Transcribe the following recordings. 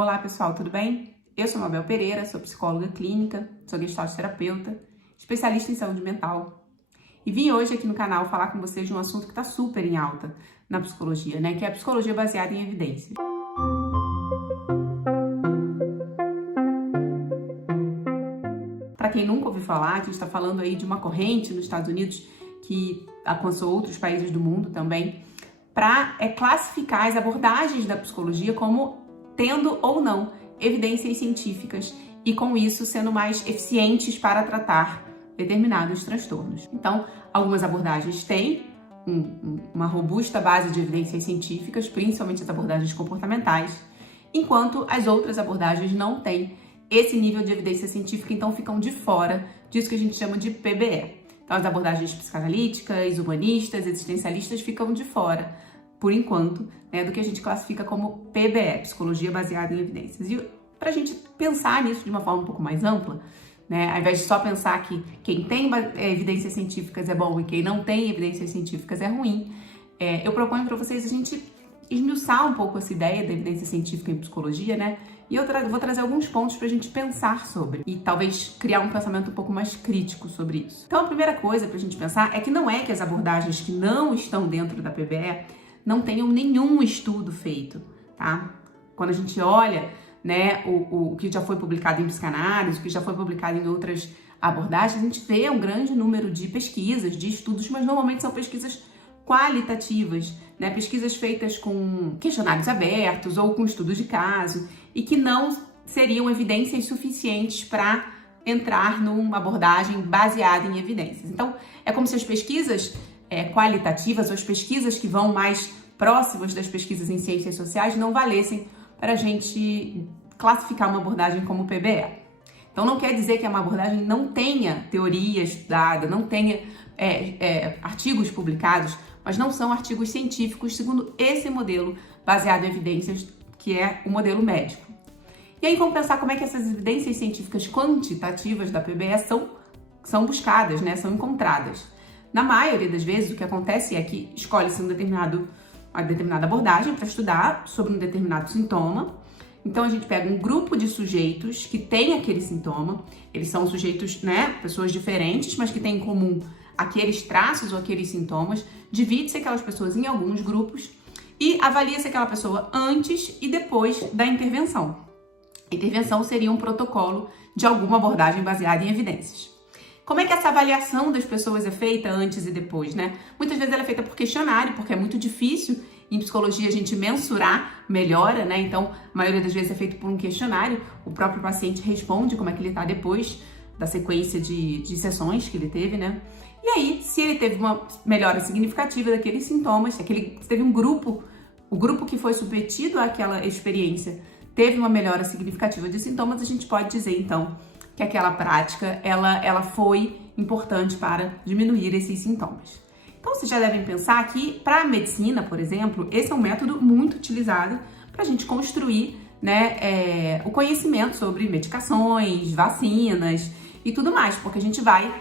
Olá pessoal, tudo bem? Eu sou Mabel Pereira, sou psicóloga clínica, sou gestalt terapeuta, especialista em saúde mental. E vim hoje aqui no canal falar com vocês de um assunto que está super em alta na psicologia, né? Que é a psicologia baseada em evidência. Para quem nunca ouviu falar, a gente está falando aí de uma corrente nos Estados Unidos que alcançou outros países do mundo também, para classificar as abordagens da psicologia como tendo ou não evidências científicas e com isso sendo mais eficientes para tratar determinados transtornos. Então, algumas abordagens têm uma robusta base de evidências científicas, principalmente as abordagens comportamentais, enquanto as outras abordagens não têm esse nível de evidência científica, então ficam de fora disso que a gente chama de PBE. Então, as abordagens psicanalíticas, humanistas, existencialistas ficam de fora, por enquanto, né, do que a gente classifica como PBE, Psicologia Baseada em Evidências. E para a gente pensar nisso de uma forma um pouco mais ampla, né, ao invés de só pensar que quem tem evidências científicas é bom e quem não tem evidências científicas é ruim, eu proponho para vocês a gente esmiuçar um pouco essa ideia da evidência científica em psicologia, né? E eu vou trazer alguns pontos para a gente pensar sobre e talvez criar um pensamento um pouco mais crítico sobre isso. Então, a primeira coisa para a gente pensar é que não é que as abordagens que não estão dentro da PBE não tenham nenhum estudo feito, tá? Quando a gente olha, né, o que já foi publicado em psicanálise, o que já foi publicado em outras abordagens, a gente vê um grande número de pesquisas, de estudos, mas normalmente são pesquisas qualitativas, né? Pesquisas feitas com questionários abertos ou com estudos de caso e que não seriam evidências suficientes para entrar numa abordagem baseada em evidências. Então, é como se as pesquisas qualitativas ou as pesquisas que vão mais próximas das pesquisas em ciências sociais não valessem para a gente classificar uma abordagem como PBE. Então, não quer dizer que uma abordagem não tenha teoria estudada, não tenha artigos publicados, mas não são artigos científicos segundo esse modelo baseado em evidências, que é o modelo médico. E aí vamos pensar como é que essas evidências científicas quantitativas da PBE são buscadas, né? São encontradas. Na maioria das vezes, o que acontece é que escolhe-se uma determinada abordagem para estudar sobre um determinado sintoma. Então, a gente pega um grupo de sujeitos que tem aquele sintoma. Eles são sujeitos, né, pessoas diferentes, mas que têm em comum aqueles traços ou aqueles sintomas. Divide-se aquelas pessoas em alguns grupos e avalia-se aquela pessoa antes e depois da intervenção. A intervenção seria um protocolo de alguma abordagem baseada em evidências. Como é que essa avaliação das pessoas é feita antes e depois, né? Muitas vezes ela é feita por questionário, porque é muito difícil em psicologia a gente mensurar melhora, né? Então, a maioria das vezes é feito por um questionário, o próprio paciente responde como é que ele tá depois da sequência de sessões que ele teve, né? E aí, se ele teve uma melhora significativa daqueles sintomas, se teve um grupo, o grupo que foi submetido àquela experiência teve uma melhora significativa de sintomas, a gente pode dizer, então, que aquela prática, ela foi importante para diminuir esses sintomas. Então, vocês já devem pensar que, para a medicina, por exemplo, esse é um método muito utilizado para a gente construir, né, o conhecimento sobre medicações, vacinas e tudo mais, porque a gente vai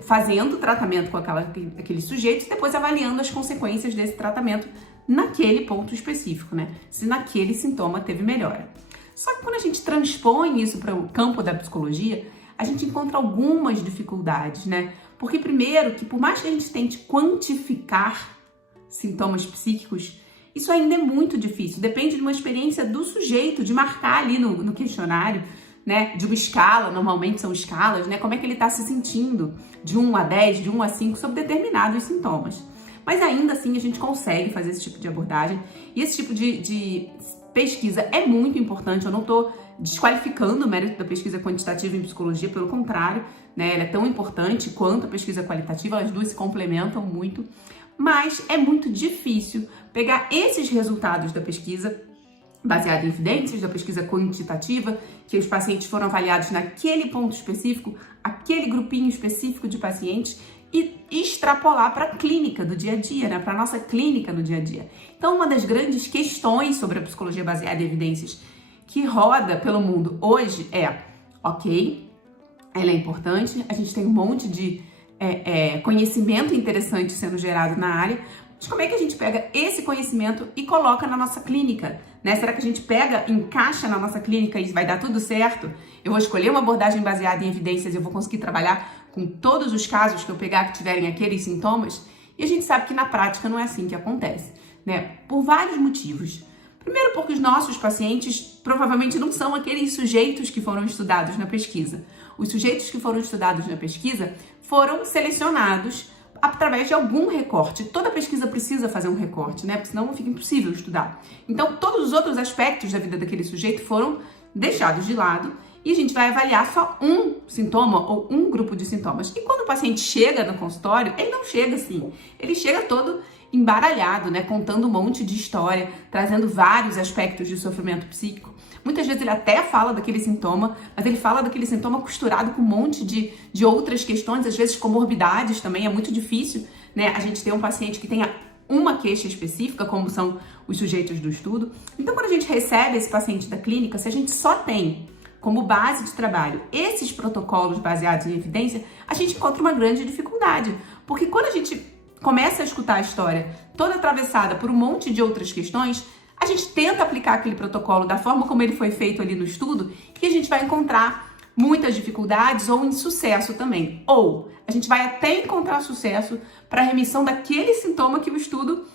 fazendo tratamento com aqueles sujeitos e depois avaliando as consequências desse tratamento naquele ponto específico, né? Se naquele sintoma teve melhora. Só que quando a gente transpõe isso para o campo da psicologia, a gente encontra algumas dificuldades, né? Porque primeiro, que por mais que a gente tente quantificar sintomas psíquicos, isso ainda é muito difícil. Depende de uma experiência do sujeito, de marcar ali no questionário, né? De uma escala, normalmente são escalas, né? Como é que ele está se sentindo de 1 a 10, de 1 a 5 sobre determinados sintomas. Mas ainda assim a gente consegue fazer esse tipo de abordagem e esse tipo de pesquisa é muito importante. Eu não estou desqualificando o mérito da pesquisa quantitativa em psicologia, pelo contrário, né? Ela é tão importante quanto a pesquisa qualitativa, as duas se complementam muito, mas é muito difícil pegar esses resultados da pesquisa baseada em evidências, da pesquisa quantitativa, que os pacientes foram avaliados naquele ponto específico, aquele grupinho específico de pacientes, e extrapolar para a clínica do dia a dia, né? Para a nossa clínica no dia a dia. Então, uma das grandes questões sobre a psicologia baseada em evidências que roda pelo mundo hoje ok, ela é importante, a gente tem um monte de conhecimento interessante sendo gerado na área, Mas como é que a gente pega esse conhecimento e coloca na nossa clínica, né? Será que a gente pega, encaixa na nossa clínica e vai dar tudo certo? Eu vou escolher uma abordagem baseada em evidências e eu vou conseguir trabalhar com todos os casos que eu pegar que tiverem aqueles sintomas? E a gente sabe que na prática não é assim que acontece, né? Por vários motivos. Primeiro, porque os nossos pacientes provavelmente não são aqueles sujeitos que foram estudados na pesquisa. Os sujeitos que foram estudados na pesquisa foram selecionados através de algum recorte. Toda pesquisa precisa fazer um recorte, né? Porque senão fica impossível estudar. Então, todos os outros aspectos da vida daquele sujeito foram deixados de lado e a gente vai avaliar só um sintoma ou um grupo de sintomas. E quando o paciente chega no consultório, ele não chega assim. Ele chega todo embaralhado, né? Contando um monte de história, trazendo vários aspectos de sofrimento psíquico. Muitas vezes ele até fala daquele sintoma, mas ele fala daquele sintoma costurado com um monte de outras questões, às vezes comorbidades também. É muito difícil, né, a gente ter um paciente que tenha uma queixa específica, como são os sujeitos do estudo. Então, quando a gente recebe esse paciente da clínica, se a gente só tem como base de trabalho esses protocolos baseados em evidência, a gente encontra uma grande dificuldade. Porque quando a gente começa a escutar a história toda atravessada por um monte de outras questões, a gente tenta aplicar aquele protocolo da forma como ele foi feito ali no estudo e a gente vai encontrar muitas dificuldades ou insucesso também. Ou a gente vai até encontrar sucesso para a remissão daquele sintoma que o estudo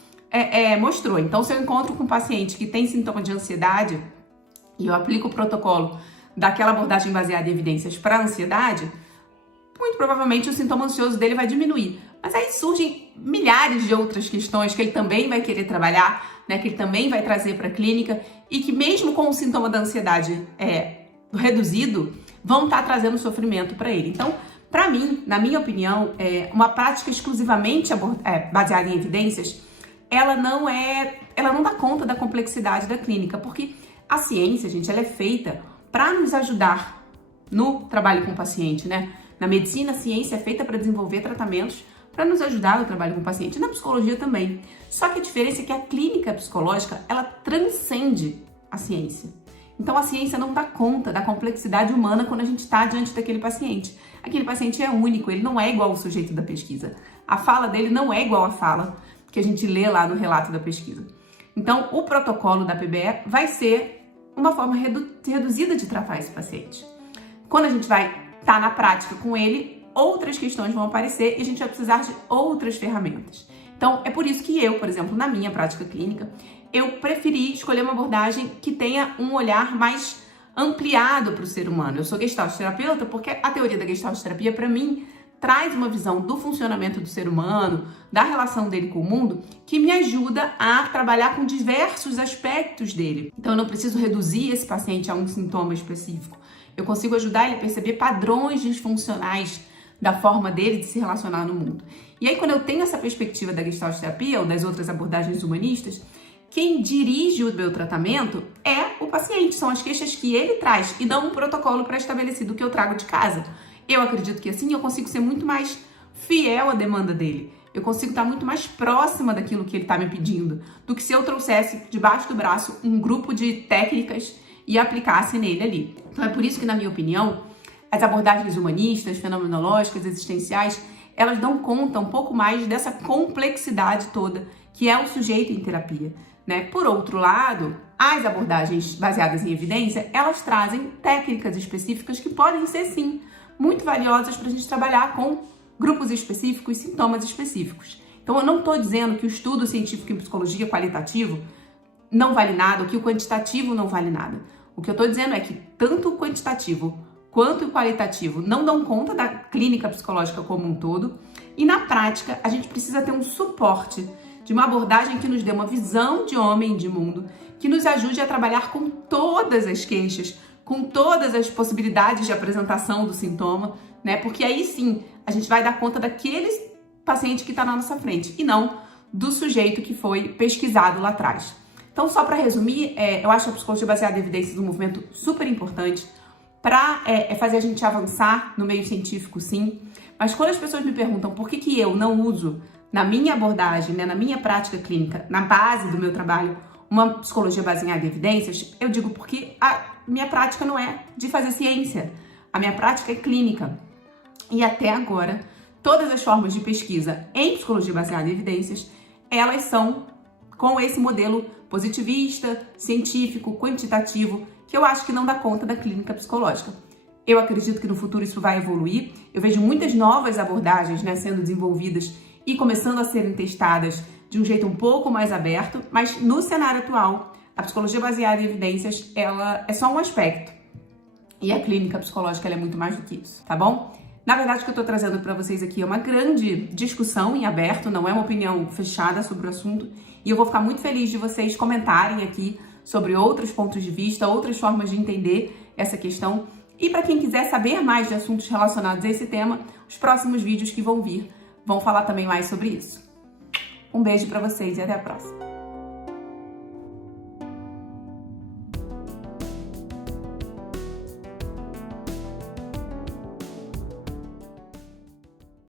mostrou. Então, se eu encontro com um paciente que tem sintoma de ansiedade e eu aplico o protocolo daquela abordagem baseada em evidências para a ansiedade, muito provavelmente o sintoma ansioso dele vai diminuir. Mas aí surgem milhares de outras questões que ele também vai querer trabalhar, né, que ele também vai trazer para a clínica e que mesmo com o sintoma da ansiedade reduzido, vão estar trazendo sofrimento para ele. Então, para mim, na minha opinião, uma prática exclusivamente baseada em evidências, ela não dá conta da complexidade da clínica, porque a ciência, gente, ela é feita para nos ajudar no trabalho com o paciente, né? Na medicina, a ciência é feita para desenvolver tratamentos para nos ajudar no trabalho com o paciente, na psicologia também. Só que a diferença é que a clínica psicológica, ela transcende a ciência. Então a ciência não dá conta da complexidade humana quando a gente está diante daquele paciente. Aquele paciente é único, ele não é igual ao sujeito da pesquisa. A fala dele não é igual à fala que a gente lê lá no relato da pesquisa. Então o protocolo da PBE vai ser uma forma reduzida de tratar esse paciente. Quando a gente vai estar na prática com ele, outras questões vão aparecer e a gente vai precisar de outras ferramentas. Então, é por isso que eu, por exemplo, na minha prática clínica, eu preferi escolher uma abordagem que tenha um olhar mais ampliado para o ser humano. Eu sou gestalt terapeuta porque a teoria da gestalt terapia, para mim, traz uma visão do funcionamento do ser humano, da relação dele com o mundo, que me ajuda a trabalhar com diversos aspectos dele. Então, eu não preciso reduzir esse paciente a um sintoma específico. Eu consigo ajudar ele a perceber padrões disfuncionais da forma dele de se relacionar no mundo. E aí, quando eu tenho essa perspectiva da gestalt terapia ou das outras abordagens humanistas, quem dirige o meu tratamento é o paciente, são as queixas que ele traz e dão um protocolo pré-estabelecido que eu trago de casa. Eu acredito que assim eu consigo ser muito mais fiel à demanda dele. Eu consigo estar muito mais próxima daquilo que ele está me pedindo do que se eu trouxesse debaixo do braço um grupo de técnicas e aplicasse nele ali. Então é por isso que, na minha opinião, as abordagens humanistas, fenomenológicas, existenciais, elas dão conta um pouco mais dessa complexidade toda que é o sujeito em terapia, né? Por outro lado, as abordagens baseadas em evidência, elas trazem técnicas específicas que podem ser, sim, muito valiosas para a gente trabalhar com grupos específicos, sintomas específicos. Então, eu não estou dizendo que o estudo científico em psicologia qualitativo não vale nada, ou que o quantitativo não vale nada. O que eu estou dizendo é que tanto o quantitativo quanto o qualitativo não dão conta da clínica psicológica como um todo, e na prática a gente precisa ter um suporte de uma abordagem que nos dê uma visão de homem e de mundo, que nos ajude a trabalhar com todas as queixas, com todas as possibilidades de apresentação do sintoma, né? Porque aí sim a gente vai dar conta daquele paciente que está na nossa frente e não do sujeito que foi pesquisado lá atrás. Então, só para resumir, eu acho a psicologia baseada em evidências um movimento super importante para fazer a gente avançar no meio científico, sim. Mas quando as pessoas me perguntam por que eu não uso na minha abordagem, né, na minha prática clínica, na base do meu trabalho, uma psicologia baseada em evidências, eu digo porque a minha prática não é de fazer ciência. A minha prática é clínica. E até agora, todas as formas de pesquisa em psicologia baseada em evidências, elas são com esse modelo positivista, científico, quantitativo, que eu acho que não dá conta da clínica psicológica. Eu acredito que no futuro isso vai evoluir. Eu vejo muitas novas abordagens, né, sendo desenvolvidas e começando a serem testadas de um jeito um pouco mais aberto, mas no cenário atual, a psicologia baseada em evidências, ela é só um aspecto. E a clínica psicológica ela é muito mais do que isso, tá bom? Na verdade, o que eu tô trazendo para vocês aqui é uma grande discussão em aberto, não é uma opinião fechada sobre o assunto, e eu vou ficar muito feliz de vocês comentarem aqui sobre outros pontos de vista, outras formas de entender essa questão. E para quem quiser saber mais de assuntos relacionados a esse tema, os próximos vídeos que vão vir vão falar também mais sobre isso. Um beijo para vocês e até a próxima.